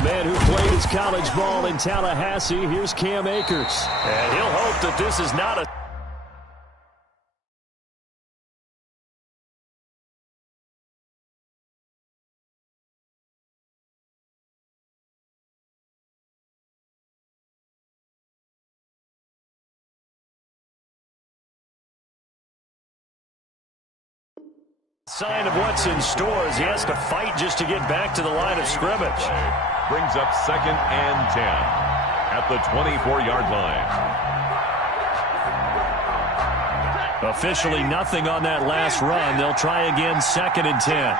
A man who played his college ball in Tallahassee, here's Cam Akers. And he'll hope that this is not a sign of what's in store as he has to fight just to get back to the line of scrimmage. Brings up 2nd and 10 at the 24-yard line. Officially nothing on that last run. They'll try again 2nd and 10.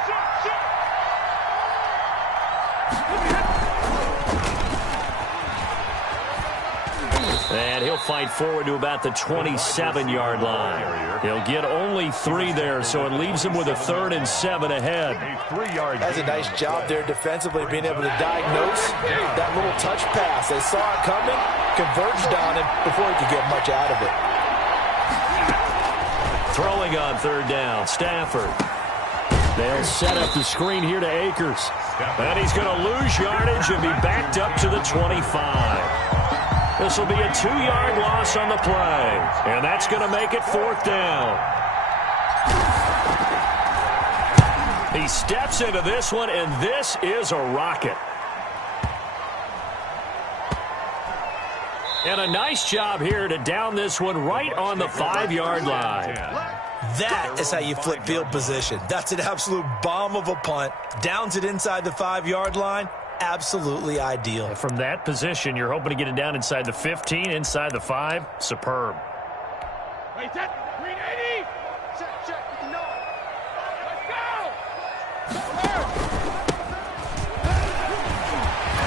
And he'll fight forward to about the 27-yard line. He'll get only 3 there, so it leaves him with a 3rd and 7 ahead. That's a nice job there defensively, being able to diagnose that little touch pass. They saw it coming, converged on it before he could get much out of it. Throwing on 3rd down, Stafford. They'll set up the screen here to Akers. And he's going to lose yardage and be backed up to the 25. This will be a 2-yard loss on the play. And that's going to make it 4th down. He steps into this one, and this is a rocket. And a nice job here to down this one right on the 5-yard line. That is how you flip field position. That's an absolute bomb of a punt. Downs it inside the 5-yard line. Absolutely ideal. From that position, you're hoping to get it down inside the 15, inside the 5. Superb. Wait, that green 80. Check. No. Let's go.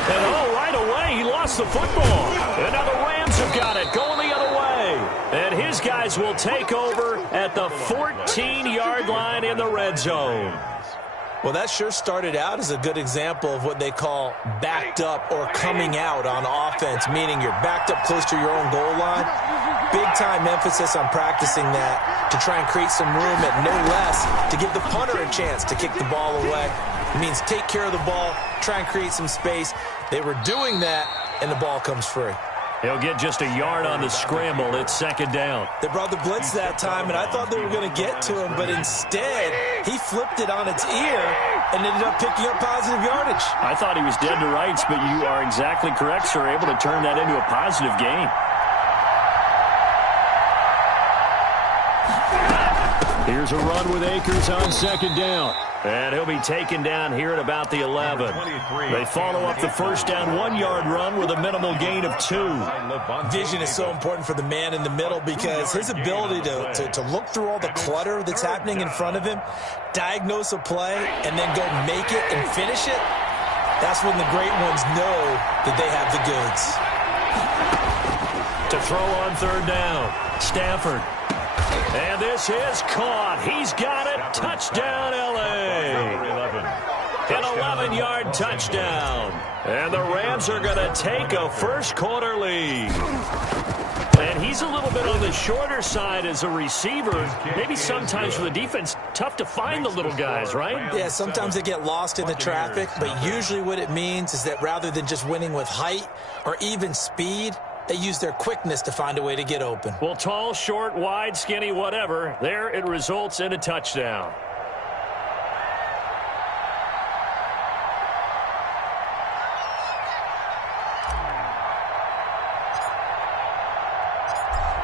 And right away, he lost the football. And now the Rams have got it, going the other way. And his guys will take over at the 14-yard line in the red zone. Well, that sure started out as a good example of what they call backed up or coming out on offense, meaning you're backed up close to your own goal line. Big-time emphasis on practicing that to try and create some room at no less to give the punter a chance to kick the ball away. It means take care of the ball, try and create some space. They were doing that, and the ball comes free. He'll get just a yard on the scramble. It's 2nd down. They brought the blitz that time, and I thought they were going to get to him, but instead, he flipped it on its ear and ended up picking up positive yardage. I thought he was dead to rights, but you are exactly correct, sir. Able to turn that into a positive gain. Here's a run with Akers on 2nd down. And he'll be taken down here at about the 11. They follow up the first down 1-yard run with a minimal gain of 2. Vision is so important for the man in the middle because his ability to look through all the clutter that's happening in front of him, diagnose a play, and then go make it and finish it, that's when the great ones know that they have the goods. To throw on 3rd down, Stafford. And this is caught. He's got it. Touchdown, L.A. An 11-yard touchdown. And the Rams are going to take a first-quarter lead. And he's a little bit on the shorter side as a receiver. Maybe sometimes for the defense, tough to find the little guys, right? Yeah, sometimes they get lost in the traffic, but usually what it means is that rather than just winning with height or even speed, they use their quickness to find a way to get open. Well, tall, short, wide, skinny, whatever. There it results in a touchdown.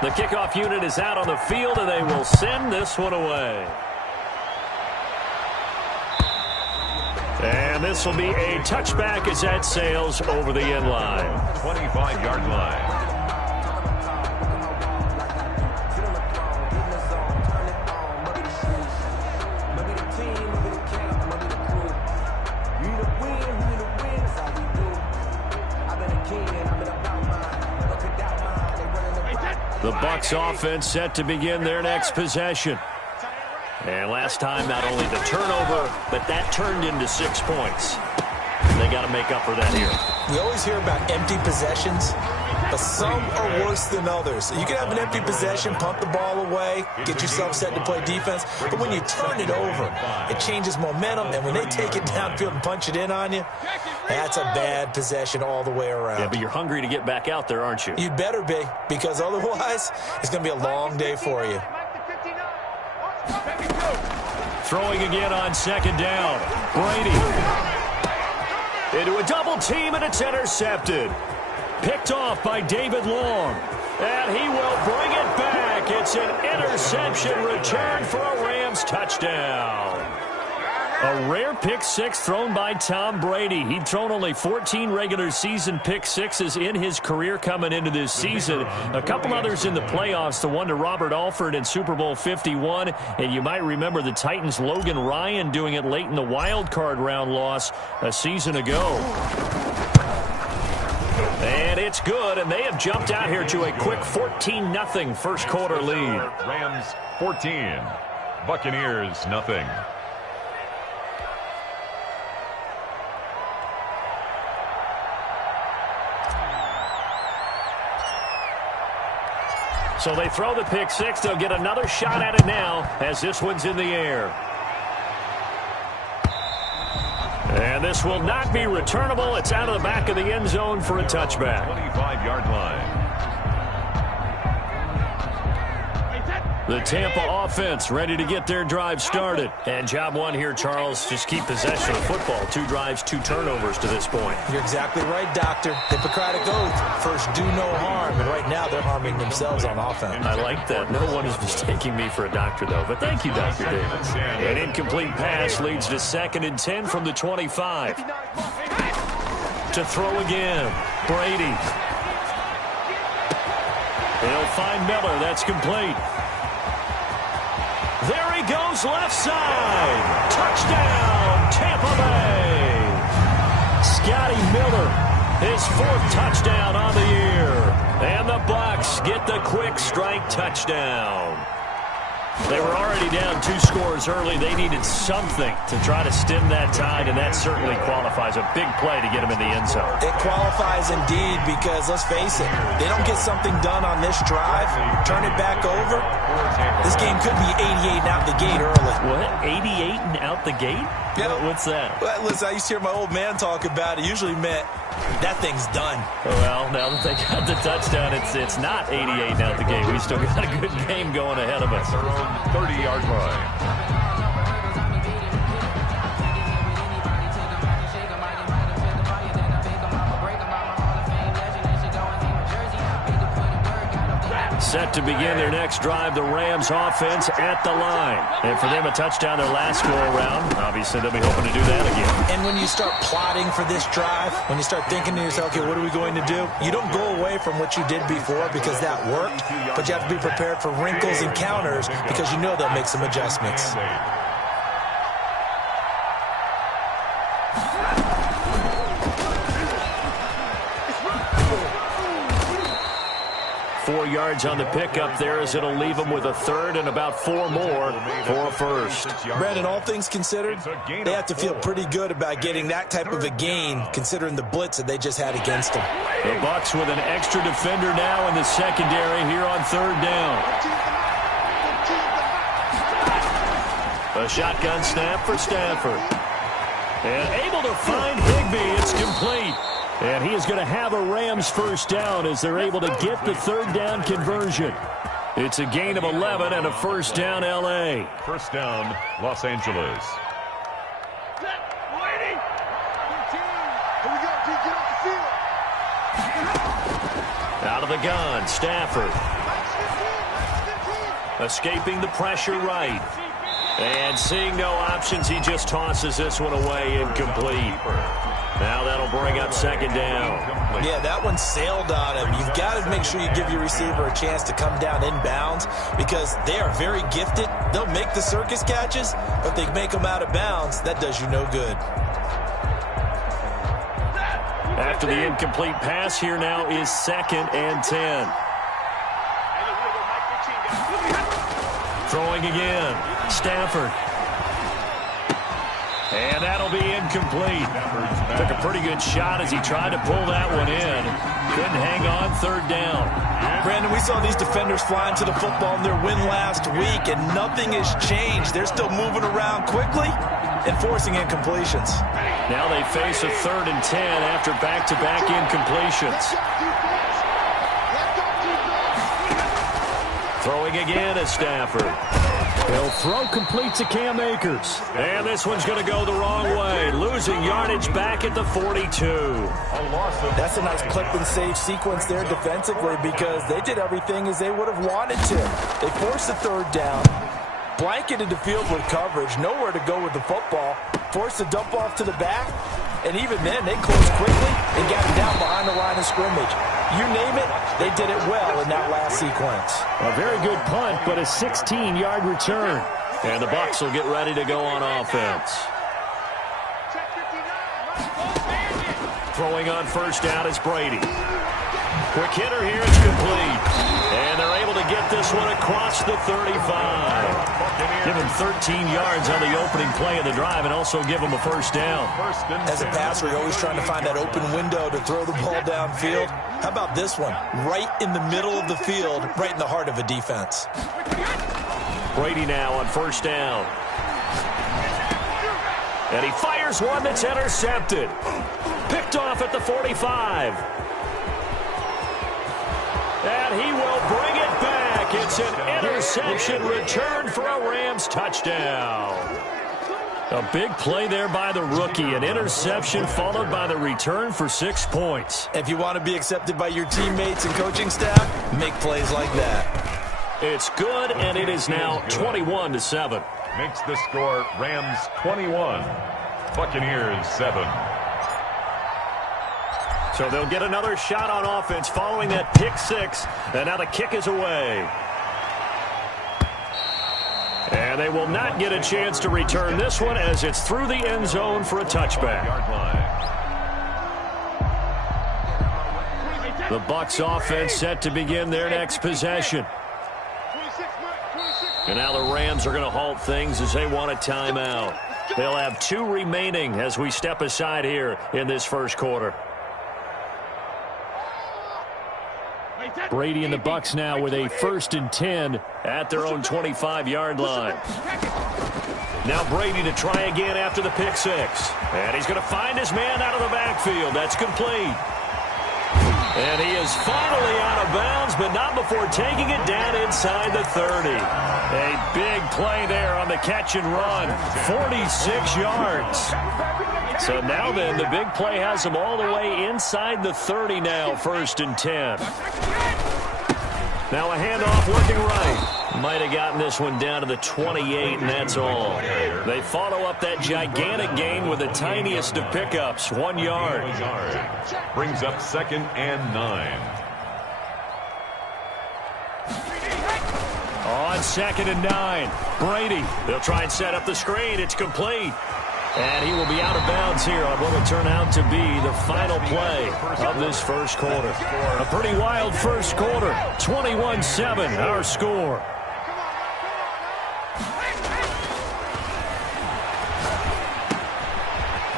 The kickoff unit is out on the field, and they will send this one away. And this will be a touchback as that sails over the end line. 25-yard line. The Bucs offense set to begin their next possession. And last time, not only the turnover, but that turned into 6 points. They they got to make up for that here. We always hear about empty possessions, but some are worse than others. You can have an empty possession, pump the ball away, get yourself set to play defense, but when you turn it over, it changes momentum, and when they take it downfield and punch it in on you, that's a bad possession all the way around. Yeah, but you're hungry to get back out there, aren't you? You'd better be, because otherwise, it's going to be a long day for you. Throwing again on second down. Brady into a double team, and it's intercepted. Picked off by David Long. And he will bring it back. It's an interception return for a Rams touchdown. A rare pick six thrown by Tom Brady. He'd thrown only 14 regular season pick sixes in his career coming into this season. A couple others in the playoffs, the one to Robert Alford in Super Bowl 51. And you might remember the Titans' Logan Ryan doing it late in the wild card round loss a season ago. And it's good, and they have jumped out here to a quick 14-0 first quarter lead. Rams 14, Buccaneers nothing. So they throw the pick six. They'll get another shot at it now as this one's in the air. And this will not be returnable. It's out of the back of the end zone for a touchback. 25-yard line. The Tampa offense ready to get their drive started. And job one here, Charles, just keep possession of the football. 2 drives, 2 turnovers to this point. You're exactly right, Doctor. Hippocratic oath. First, do no harm. And right now, they're harming themselves on offense. I like that. No one is mistaking me for a doctor, though. But thank you, Dr. Davis. An incomplete pass leads to 2nd and 10 from the 25. To throw again. Brady. He'll find Miller. That's complete. There he goes, left side. Touchdown, Tampa Bay. Scotty Miller, his 4th touchdown on the year. And the Bucs get the quick strike touchdown. They were already down 2 scores early. They needed something to try to stem that tide, and that certainly qualifies. A big play to get them in the end zone. It qualifies indeed because, let's face it, they don't get something done on this drive, turn it back over, this game could be 88 and out the gate early. What? 88 and out the gate? Yeah. What's that? Well, listen, I used to hear my old man talk about it. Usually meant that thing's done. Well, now that they got the touchdown, it's not 88 and out the gate. We still got a good game going ahead of us. Their own 30-yard line. Set to begin their next drive, the Rams offense at the line. And for them, a touchdown their last go-around. Obviously, they'll be hoping to do that again. And when you start plotting for this drive, when you start thinking to yourself, okay, what are we going to do? You don't go away from what you did before because that worked, but you have to be prepared for wrinkles and counters because you know they'll make some adjustments. 4 yards on the pickup there as it'll leave them with a 3rd and about 4 more for a 1st. Brandon, all things considered, they have to feel pretty good about getting that type of a gain considering the blitz that they just had against them. The Bucs with an extra defender now in the secondary here on 3rd down. A shotgun snap for Stafford. And able to find Higbee. It's complete. And he is going to have a Rams 1st down as they're able to get the 3rd down conversion. It's a gain of 11 and a 1st down L.A. 1st down, Los Angeles. Out of the gun, Stafford. Escaping the pressure right. And seeing no options, he just tosses this one away incomplete. Now that'll bring up 2nd down. Yeah, that one sailed on him. You've got to make sure you give your receiver a chance to come down inbounds because they are very gifted. They'll make the circus catches, but they make them out of bounds. That does you no good. After the incomplete pass, here now is 2nd and 10. Throwing again. Stafford. And that'll be incomplete. Took a pretty good shot as he tried to pull that one in. Couldn't hang on third down. Brandon, we saw these defenders flying to the football in their win last week, and nothing has changed. They're still moving around quickly and forcing incompletions. Now they face a 3rd and 10 after back-to-back incompletions. Throwing again is Stafford. He'll throw complete to Cam Akers. And this one's going to go the wrong way. Losing yardage back at the 42. That's a nice clip and save sequence there defensively because they did everything as they would have wanted to. They forced the 3rd down, blanketed the field with coverage, nowhere to go with the football, forced the dump off to the back, and even then they closed quickly and got him down behind the line of scrimmage. You name it, they did it well in that last sequence. A very good punt, but a 16-yard return. And the Bucs will get ready to go on offense. Throwing on first down is Brady. Quick hitter here, it's complete. And they're able to get this one across the 35. Give him 13 yards on the opening play of the drive and also give him a first down. As a passer, you're always trying to find that open window to throw the ball downfield. How about this one? Right in the middle of the field, right in the heart of a defense. Brady now on first down. And he fires one that's intercepted. Picked off at the 45. And he will bring it back. It's an interception return for a Rams touchdown. A big play there by the rookie. An interception followed by the return for 6 points. If you want to be accepted by your teammates and coaching staff, make plays like that. It's good, and it is now 21-7. Makes the score Rams 21, Buccaneers 7. So they'll get another shot on offense following that pick 6. And now the kick is away. And they will not get a chance to return this one as it's through the end zone for a touchback. The Bucs offense set to begin their next possession. And now the Rams are going to halt things as they want a timeout. They'll have 2 remaining as we step aside here in this first quarter. Brady and the Bucs now with a 1st and 10 at their own 25-yard line. Now Brady to try again after the pick 6. And he's going to find his man out of the backfield. That's complete. And he is finally out of bounds, but not before taking it down inside the 30. A big play there on the catch and run. 46 yards. So now then, the big play has him all the way inside the 30 now, 1st and 10. Now a handoff working right. Might have gotten this one down to the 28, and that's all. They follow up that gigantic gain with the tiniest of pickups, 1 yard. Brings up 2nd and 9. On 2nd and 9, Brady. They'll try and set up the screen. It's complete. And he will be out of bounds here on what will turn out to be the final play of this first quarter. A pretty wild first quarter. 21-7, our score.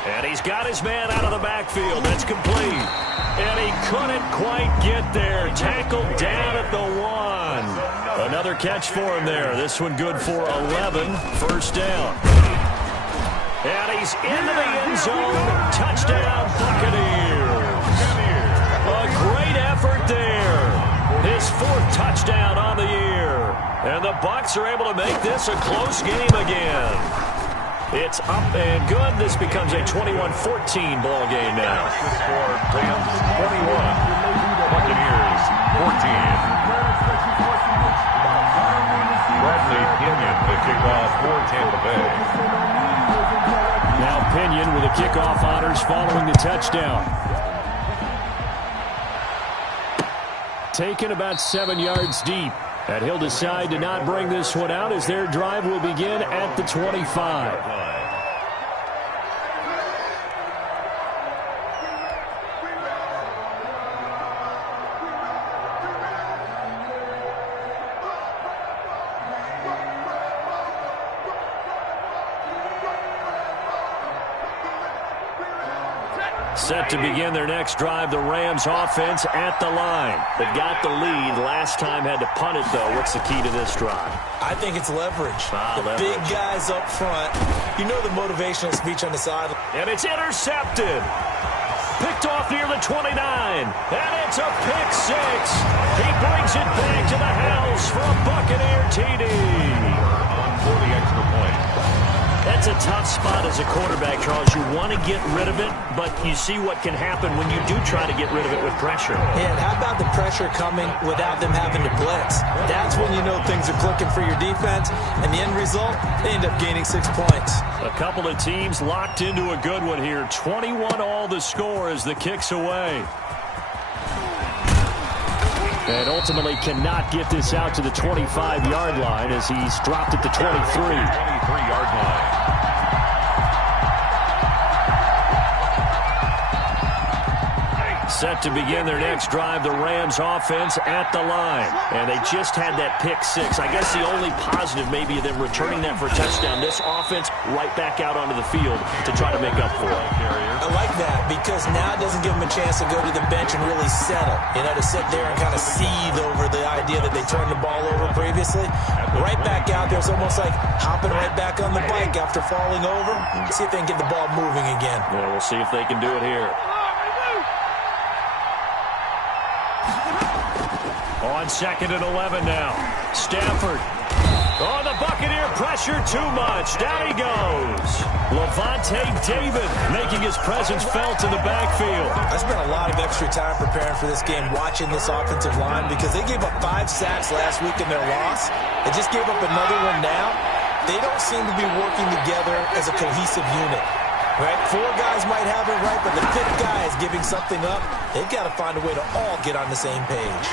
And he's got his man out of the backfield. That's complete. And he couldn't quite get there. Tackled down at the 1. Another catch for him there. This one good for 11. First down. And he's into the end zone. Touchdown, Buccaneers. A great effort there. His 4th touchdown on the year. And the Bucs are able to make this a close game again. It's up and good. This becomes a 21-14 ball game now. Score Rams 21, Buccaneers 14. Bradley Pinion, the kickoff for Tampa Bay. Now Pinion with the kickoff honors following the touchdown. Taken about 7 yards deep. And he'll decide to not bring this one out as their drive will begin at the 25. Set to begin their next drive, the Rams offense at the line. They got the lead. Last time had to punt it, though. What's the key to this drive? I think it's leverage. Leverage. Big guys up front. You know the motivational speech on the side. And it's intercepted. Picked off near the 29. And it's a pick six. He brings it back to the house for a Buccaneer TD. On for the extra point. That's a tough spot as a quarterback, Charles. You want to get rid of it, but you see what can happen when you do try to get rid of it with pressure. Yeah, and how about the pressure coming without them having to blitz? That's when you know things are clicking for your defense, and the end result, they end up gaining 6 points. A couple of teams locked into a good one here. 21-all the score as the kick's away. And ultimately cannot get this out to the 25-yard line as he's dropped at the 23. 23-yard line. Set to begin their next drive, the Rams offense at the line. And they just had that pick six. I guess the only positive maybe of them returning that for a touchdown. This offense right back out onto the field to try to make up for it. I like that because now it doesn't give them a chance to go to the bench and really settle. You know, to sit there and kind of seethe over the idea that they turned the ball over previously. Right back out there. It's almost like hopping right back on the bike after falling over. See if they can get the ball moving again. Yeah, we'll see if they can do it here. On 2nd and 11 now. Stafford. Oh, the Buccaneer pressure too much. Down he goes. Levante David making his presence felt in the backfield. I spent a lot of extra time preparing for this game, watching this offensive line, because they gave up 5 sacks last week in their loss. They just gave up another one now. They don't seem to be working together as a cohesive unit. Right? 4 guys might have it right, but the 5th guy is giving something up. They've got to find a way to all get on the same page.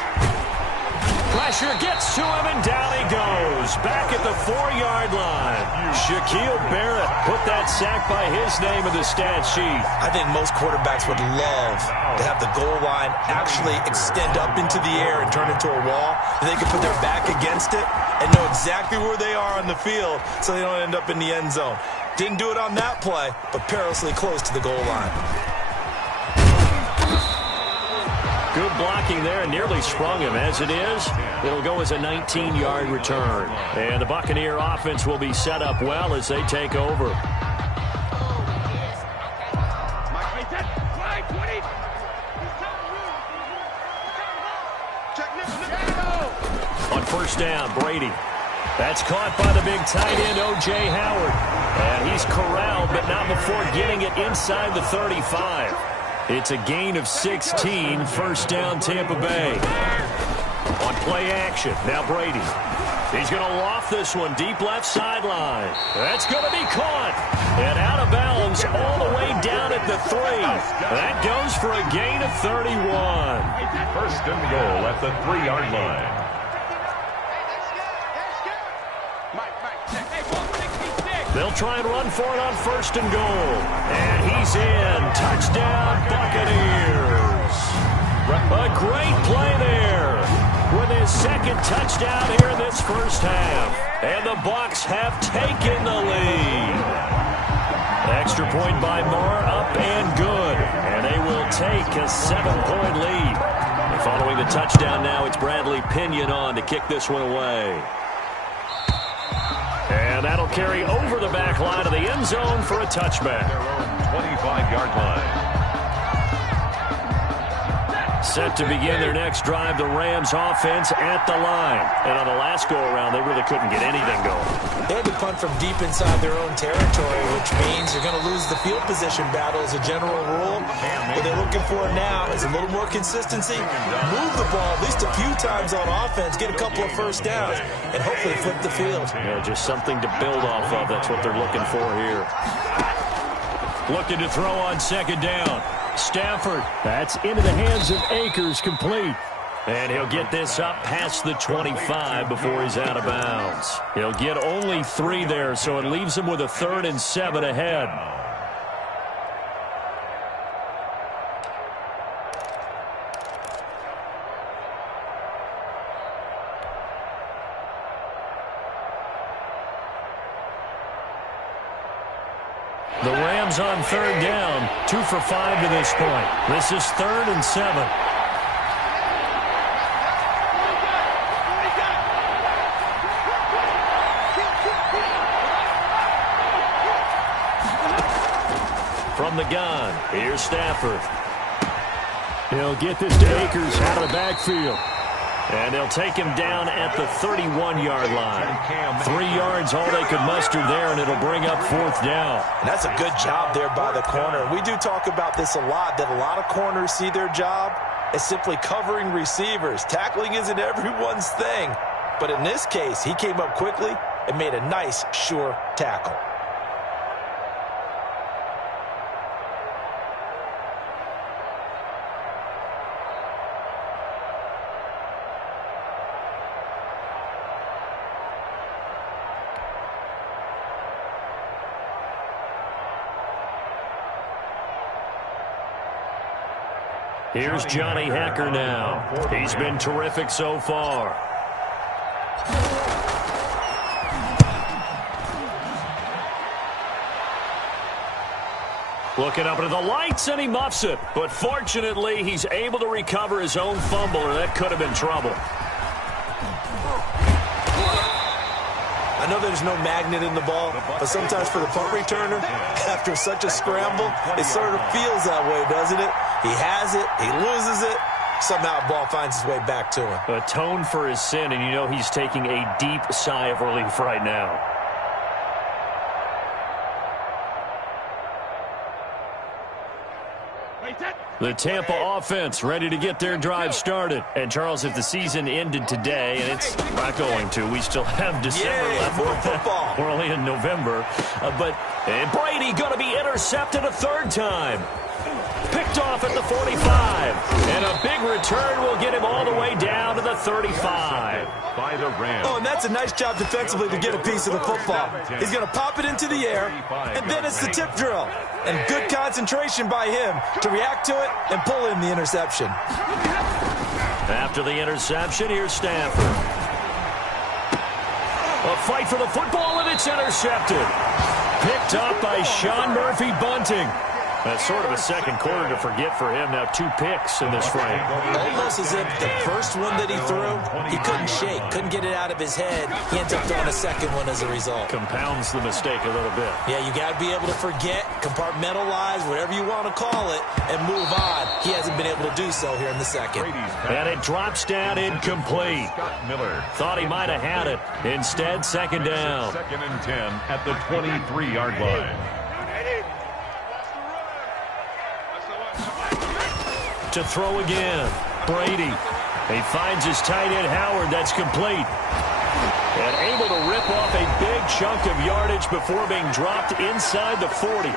Pressure gets to him, and down he goes. Back at the 4-yard line. Shaquille Barrett put that sack by his name in the stat sheet. I think most quarterbacks would love to have the goal line actually extend up into the air and turn into a wall. They can put their back against it and know exactly where they are on the field so they don't end up in the end zone. Didn't do it on that play, but perilously close to the goal line. Good blocking there and nearly sprung him. As it is, it'll go as a 19-yard return. And the Buccaneer offense will be set up well as they take over. On first down, Brady. That's caught by the big tight end, O.J. Howard. And he's corralled, but not before getting it inside the 35. It's a gain of 16, first down Tampa Bay. On play action, now Brady. He's going to loft this one deep left sideline. That's going to be caught. And out of bounds all the way down at the 3. That goes for a gain of 31. First and goal at the 3-yard line. They'll try and run for it on first and goal. And he's in. Touchdown, Buccaneers. A great play there with his second touchdown here in this first half. And the Bucs have taken the lead. Extra point by Moore, up and good. And they will take a 7-point lead. And following the touchdown now, it's Bradley Pinion on to kick this one away. And that'll carry over the back line of the end zone for a touchback. 25-yard line. Set to begin their next drive, the Rams offense at the line. And on the last go-around, they really couldn't get anything going. They had to punt from deep inside their own territory, which means you're going to lose the field position battle as a general rule. What they're looking for now is a little more consistency, move the ball at least a few times on offense, get a couple of first downs, and hopefully flip the field. Yeah, just something to build off of. That's what they're looking for here. Looking to throw on second down. Stafford, that's into the hands of Akers, complete. And he'll get this up past the 25 before he's out of bounds. He'll get only 3 there, so it leaves him with a 3rd and 7 ahead. The Rams is on third down. 2 for 5 to this point. This is 3rd and 7. From the gun, here's Stafford. He'll get this to Akers out of the backfield. And they'll take him down at the 31-yard line. 3 yards, all they could muster there, and it'll bring up 4th down. And that's a good job there by the corner. We do talk about this a lot, that a lot of corners see their job as simply covering receivers. Tackling isn't everyone's thing. But in this case, he came up quickly and made a nice, sure tackle. Here's Johnny Hekker now. He's been terrific so far. Looking up into the lights, and he muffs it. But fortunately, he's able to recover his own fumble, or that could have been trouble. I know there's no magnet in the ball, but sometimes for the punt returner, after such a scramble, it sort of feels that way, doesn't it? He has it, he loses it, somehow the ball finds its way back to him. Atone for his sin, and you know he's taking a deep sigh of relief right now. The Tampa offense ready to get their drive started. And, Charles, if the season ended today, and it's not going to, we still have December left. More football. We're only in November. And Brady going to be intercepted a 3rd time. Picked off at the 45. And a big return will get him all the way down to the 35. By the Rams. Oh, and that's a nice job defensively to get a piece of the football. He's going to pop it into the air, and then it's the tip drill. And good concentration by him to react to it and pull in the interception. After the interception, here's Stafford. A fight for the football, and it's intercepted. Picked up by Sean Murphy Bunting. That's sort of a second quarter to forget for him. Now 2 picks in this frame. Almost as if the first one that he threw, he couldn't shake, couldn't get it out of his head. He ends up throwing a second one as a result. Compounds the mistake a little bit. Yeah, you got to be able to forget, compartmentalize, whatever you want to call it, and move on. He hasn't been able to do so here in the second. And it drops down incomplete. Miller Thought he might have had it. Instead, 2nd down. 2nd and 10 at the 23-yard line. To throw again. Brady. He finds his tight end Howard. That's complete. And able to rip off a big chunk of yardage before being dropped inside the 40.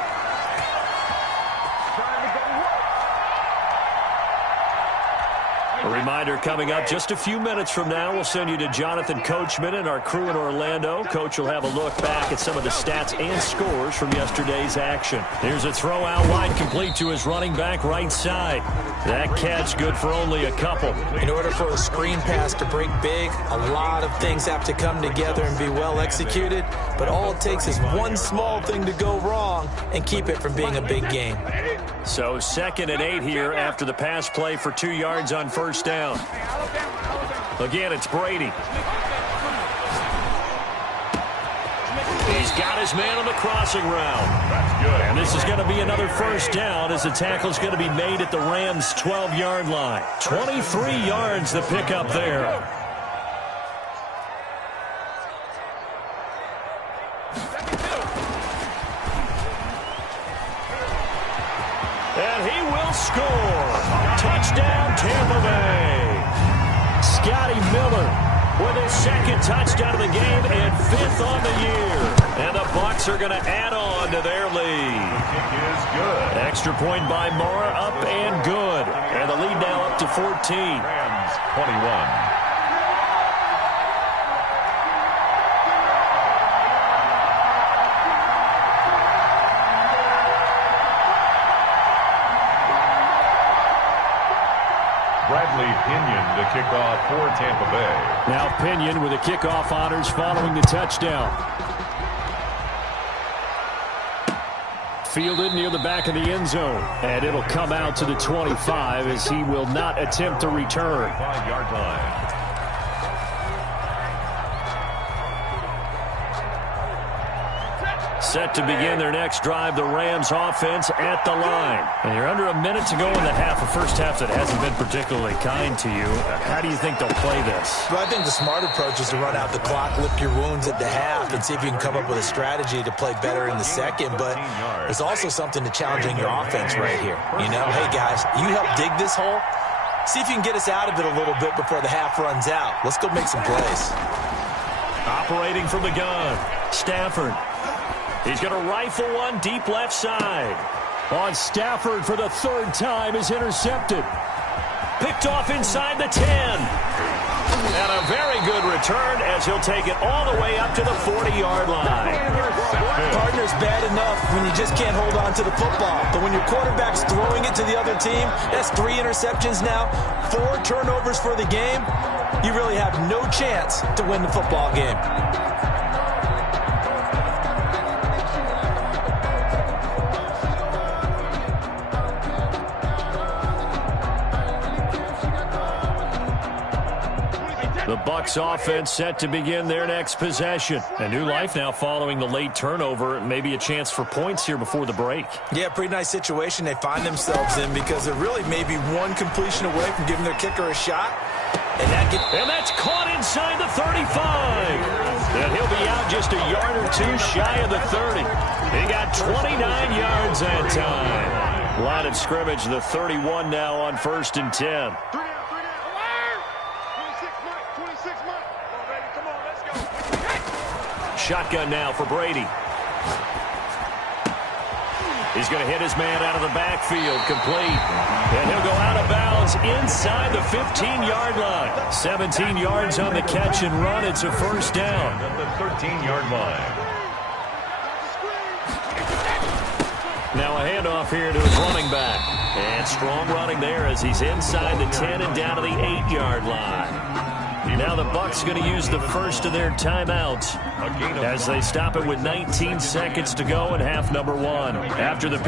A reminder coming up just a few minutes from now, we'll send you to Jonathan Coachman and our crew in Orlando. Coach will have a look back at some of the stats and scores from yesterday's action. Here's a throw out wide, complete to his running back right side. That catch good for only a couple. In order for a screen pass to break big, a lot of things have to come together and be well executed, but all it takes is one small thing to go wrong and keep it from being a big game. So 2nd and 8 here after the pass play for 2 yards on 1st down. Again, it's Brady. He's got his man on the crossing route. That's good. And this is going to be another 1st down as the tackle's going to be made at the Rams' 12-yard line. 23 yards to pick up there. And he will score. Touchdown, Tampa Bay. Scotty Miller with his 2nd touchdown of the game and 5th on the year. And the Bucs are going to add on to their lead. Kick is good. Extra point by Mara, up and good. And the lead now up to 14. Rams 21. Bradley Pinion to kick off for Tampa Bay. Now Pinion with the kickoff honors following the touchdown. fielded near the back of the end zone. And it'll come out to the 25 as he will not attempt to return. 5-yard line. Set to begin their next drive, the Rams offense at the line. And you're under a minute to go in the half, a first half that hasn't been particularly kind to you. How do you think they'll play this? Well, I think the smart approach is to run out the clock, lick your wounds at the half, and see if you can come up with a strategy to play better in the second. But there's also something to challenging your offense right here. You know, hey, guys, you help dig this hole. See if you can get us out of it a little bit before the half runs out. Let's go make some plays. Operating from the gun, Stafford. He's going to rifle one deep left side. On Stafford for the third time is intercepted. Picked off inside the 10. And a very good return as he'll take it all the way up to the 40-yard line. Partner's bad enough when you just can't hold on to the football. But when your quarterback's throwing it to the other team, that's 3 interceptions now, 4 turnovers for the game. You really have no chance to win the football game. The Bucs offense set to begin their next possession. A new life now following the late turnover. Maybe a chance for points here before the break. Yeah, pretty nice situation they find themselves in because they're really maybe one completion away from giving their kicker a shot. And that's caught inside the 35. And he'll be out just a yard or two shy of the 30. He got 29 yards that time. Line of scrimmage, the 31 now on 1st and 10. Shotgun now for Brady. He's going to hit his man out of the backfield, complete. And he'll go out of bounds inside the 15-yard line. 17 yards on the catch and run. It's a first down. At the 13-yard line. Now a handoff here to his running back. And strong running there as he's inside the 10 and down to the 8-yard line. Now the Bucs going to use the first of their timeouts as they stop it with 19 seconds to go in half number 1. After the